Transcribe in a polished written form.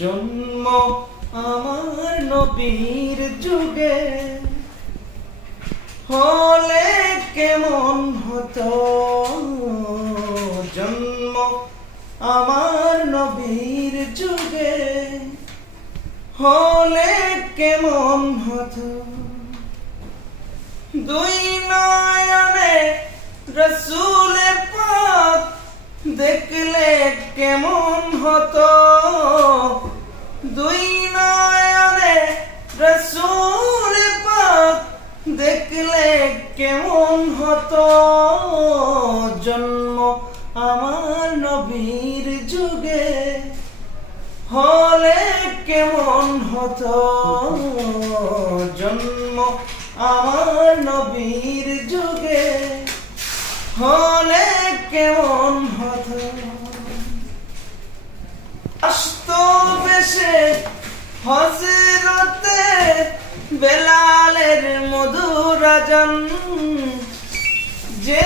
জন্ম আমার নবীর যুগে হলে কেমন হতো, জন্ম আমার নবীর যুগে হলে কেমন হতো। দুই নয়নে রসূল পাক দেখলে কেমন হতো, দুই নয়নে রসূল পাক দেখলে কেমন হতো। জন্ম আমার নবীর যুগে হলে কেমন হতো, জন্ম আমার নবীর যুগে হলে কেমন হতো। আসতো বেশে হযরতে বেলালের মধুর আজান, যে